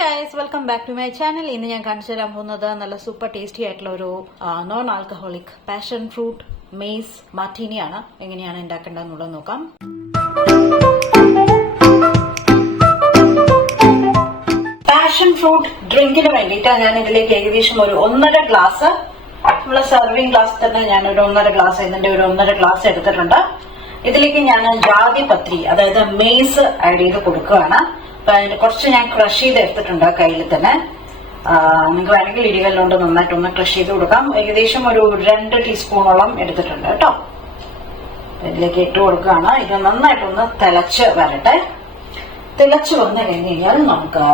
Guys, welcome back to my channel. ഇന്ന് ഞാൻ കാണിച്ചു തരാൻ പോകുന്നത് നല്ല സൂപ്പർ ടേസ്റ്റി ആയിട്ടുള്ള ഒരു നോൺ ആൽക്കഹോളിക് പാഷൻ ഫ്രൂട്ട് മെയ്സ് മാർട്ടിനിയാണ്. എങ്ങനെയാണ് ഉണ്ടാക്കേണ്ടതെന്നുള്ളത് നോക്കാം. പാഷൻ ഫ്രൂട്ട് ഡ്രിങ്കിന് വേണ്ടിയിട്ട് ഞാൻ ഇതിലേക്ക് ഏകദേശം ഒരു 1.5 ഗ്ലാസ്, നമ്മളെ സർവിംഗ് ഗ്ലാസ് തന്നെ ഞാൻ ഒരു 1.5 ഗ്ലാസ്, ഇതിന്റെ ഒരു 1.5 ഗ്ലാസ് എടുത്തിട്ടുണ്ട്. ഇതിലേക്ക് ഞാൻ ജാതിപത്രി, അതായത് മെയ്സ് ആഡ് ചെയ്ത് കൊടുക്കുകയാണ്. അപ്പൊ അതിന് കുറച്ച് ഞാൻ ക്രഷ് ചെയ്ത് എടുത്തിട്ടുണ്ട് കയ്യിൽ തന്നെ. നിങ്ങൾക്ക് വേണമെങ്കിൽ ഇടികളിലുണ്ട് നന്നായിട്ടൊന്ന് ക്രഷ് ചെയ്ത് കൊടുക്കാം. ഏകദേശം ഒരു 2 ടീസ്പൂണോളം എടുത്തിട്ടുണ്ട് കേട്ടോ. ഇതിലേക്ക് ഇട്ട് കൊടുക്കുകയാണ്. ഇത് നന്നായിട്ടൊന്ന് തിളച്ച് വരട്ടെ. തിളച്ച് വന്നു കഴിഞ്ഞാൽ നമുക്ക്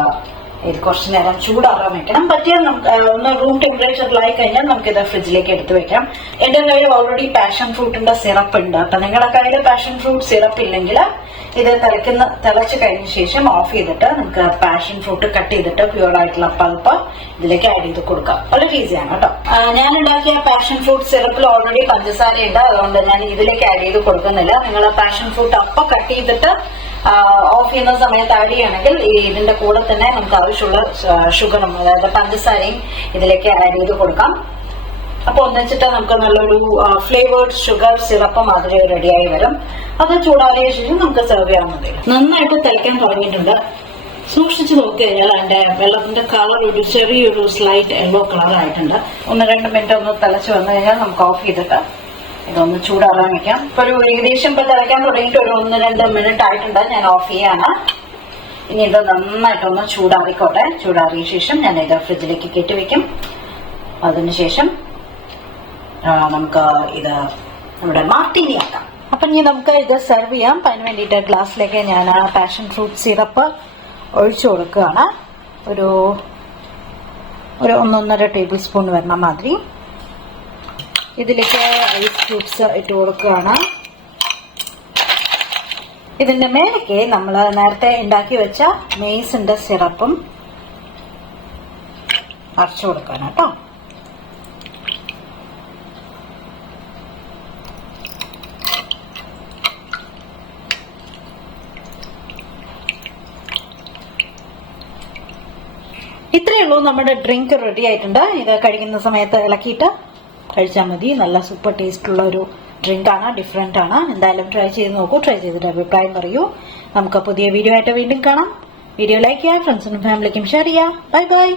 ഇത് കുറച്ചു നേരം ചൂടാറാൻ വെക്കണം. പറ്റിയാൽ നമുക്ക് ഒന്ന് റൂം ടെമ്പറേച്ചറിലായി കഴിഞ്ഞാൽ നമുക്കിത് ഫ്രിഡ്ജിലേക്ക് എടുത്തു വെക്കാം. എന്റെ കയ്യിൽ ഓൾറെഡി പാഷൻ ഫ്രൂട്ടിന്റെ സിറപ്പ് ഉണ്ട്. അപ്പൊ നിങ്ങളുടെ കയ്യിൽ പാഷൻ ഫ്രൂട്ട് സിറപ്പ് ഇല്ലെങ്കിൽ ഇത് തിളച്ച് കഴിഞ്ഞ ശേഷം ഓഫ് ചെയ്തിട്ട് നമുക്ക് പാഷൻ ഫ്രൂട്ട് കട്ട് ചെയ്തിട്ട് പ്യൂർ ആയിട്ടുള്ള പൾപ്പ് ഇതിലേക്ക് ആഡ് ചെയ്ത് കൊടുക്കാം. വളരെ ഈസിയാണ് കേട്ടോ. ഞാൻ ഉണ്ടാക്കിയ പാഷൻ ഫ്രൂട്ട് സിറപ്പിൽ ഓൾറെഡി പഞ്ചസാര ഉണ്ട്, അതുകൊണ്ട് ഞാൻ ഇതിലേക്ക് ആഡ് ചെയ്ത് കൊടുക്കുന്നില്ല. നിങ്ങൾ പാഷൻ ഫ്രൂട്ട് അപ്പം കട്ട് ചെയ്തിട്ട് ഓഫ് ചെയ്യുന്ന സമയത്ത് ആഡ് ചെയ്യുകയാണെങ്കിൽ ഇതിന്റെ കൂടെ തന്നെ നമുക്ക് ആവശ്യമുള്ള ഷുഗറും, അതായത് പഞ്ചസാരയും ഇതിലേക്ക് ആഡ് ചെയ്ത് കൊടുക്കാം. അപ്പൊ ഒന്നിച്ചിട്ട് നമുക്ക് നല്ലൊരു ഫ്ലേവേർഡ് ഷുഗർ സിറപ്പ് മാതിരി റെഡിയായി വരും. അത് ചൂടാറിയ ശേഷം നമുക്ക് സെർവ് ചെയ്യാവുന്നതേ. നന്നായിട്ട് തിളയ്ക്കാൻ തുടങ്ങിയിട്ടുണ്ട്. സൂക്ഷിച്ചു നോക്കി കഴിഞ്ഞാൽ അതിന്റെ വെള്ളത്തിന്റെ കളർ ഒരു ചെറിയൊരു സ്ലൈറ്റ് യെല്ലോ കളർ ആയിട്ടുണ്ട്. 1-2 മിനിറ്റ് ഒന്ന് തിളച്ച് വന്നു കഴിഞ്ഞാൽ നമുക്ക് ഓഫ് ചെയ്തിട്ട് ഇതൊന്ന് ചൂടാറാൻ വെക്കാം. ഇപ്പൊ ഒരു ഏകദേശം ഇപ്പൊ തിളയ്ക്കാൻ തുടങ്ങിയിട്ട് ഒരു 1-2 മിനിറ്റ് ആയിട്ടുണ്ട്. ഞാൻ ഓഫ് ചെയ്യാണ്. ഇനി ഇത് നന്നായിട്ടൊന്ന് ചൂടാറിക്കോട്ടെ. ചൂടാറിയ ശേഷം ഞാൻ ഇത് ഫ്രിഡ്ജിലേക്ക് കയറ്റിവെക്കും. അതിനുശേഷം നമുക്ക് ഇത് നമ്മുടെ മാർട്ടിനി ആക്കാം. അപ്പൊ ഇനി നമുക്ക് ഇത് സെർവ് ചെയ്യാം. അതിന് വേണ്ടിയിട്ട് ഗ്ലാസ്സിലേക്ക് ഞാൻ പാഷൻ ഫ്രൂട്ട് സിറപ്പ് ഒഴിച്ചു കൊടുക്കുകയാണ്. ഒരു 1-1.5 ടേബിൾ സ്പൂൺ വരുന്ന മാതിരി. ഇതിലേക്ക് ഐസ് ക്യൂബ്സ് ഇട്ട് കൊടുക്കുകയാണ്. ഇതിന്റെ മേലേക്ക് നമ്മൾ നേരത്തെ ഉണ്ടാക്കി വെച്ച മെയ്സിന്റെ സിറപ്പും അരച്ചു കൊടുക്കണം കേട്ടോ. ഇത്രയേ ഉള്ളൂ, നമ്മുടെ ഡ്രിങ്ക് റെഡി ആയിട്ടുണ്ട്. ഇത് കഴിക്കുന്ന സമയത്ത് ഇളക്കിയിട്ട് കഴിച്ചാൽ മതി. നല്ല സൂപ്പർ ടേസ്റ്റ് ഉള്ള ഒരു ഡ്രിങ്ക് ആണ്, ഡിഫറെന്റ് ആണ്. എന്തായാലും ട്രൈ ചെയ്ത് നോക്കൂ. ട്രൈ ചെയ്തിട്ട് അഭിപ്രായം പറയൂ. നമുക്ക് പുതിയ വീഡിയോ ആയിട്ട് വീണ്ടും കാണാം. വീഡിയോ ലൈക്ക് ചെയ്യുക, ഫ്രണ്ട്സിനും ഫാമിലിക്കും ഷെയർ ചെയ്യുക. Bye bye.